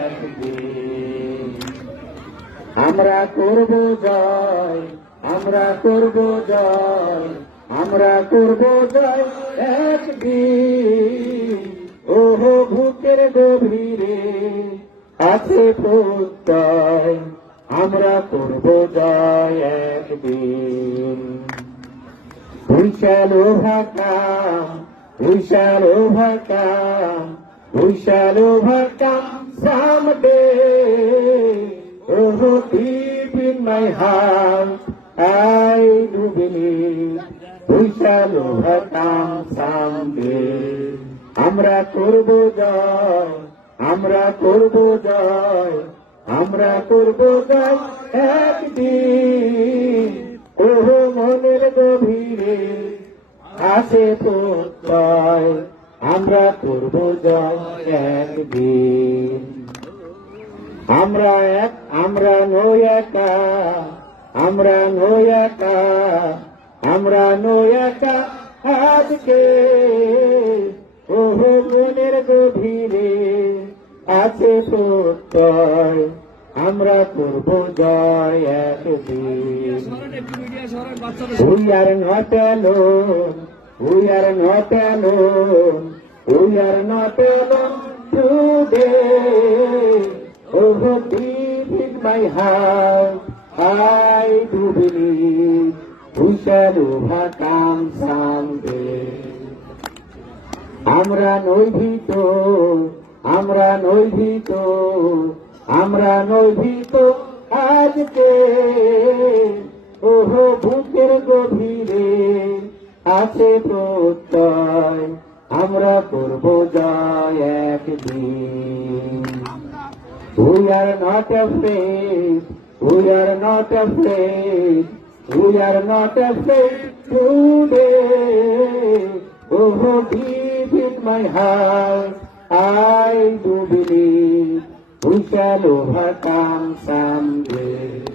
একদিন আমরা করব জয়, আমরা করব জয়, আমরা করব জয় একদিন। ওহো বুকের গভীরে আছে প্রত্যয়, আমরা করব জয় একদিন। We shall overcome, we shall overcome, we shall overcome someday. Oh, deep in my heart, I do believe we shall overcome someday. আমরা করব জয়, আমরা করব জয়, আমরা করব জয় একদিন। ওহো মনের গভীরে আছে প্রত্যয়, আমরা করব জয় একদিন। আমরা নই একা, আমরা নই একা, আমরা নই একা আজকে। ওহো মনের গভীরে আছে প্রত্যয়, আমরা করব জয় একদিন। We are not alone, we are not alone, we are not alone today. Oh, deep in my heart, I do believe we shall overcome someday. আমরা নই ভীত, আমরা নই ভীত, আমরা নই ভীত আজকে। ওহো বুকের গভীরে আছে প্রত্যয়, আমরা করব জয় একদিন। We are not afraid, we are not afraid, we are not afraid today. Oh, deep in my heart, I do believe we shall overcome someday.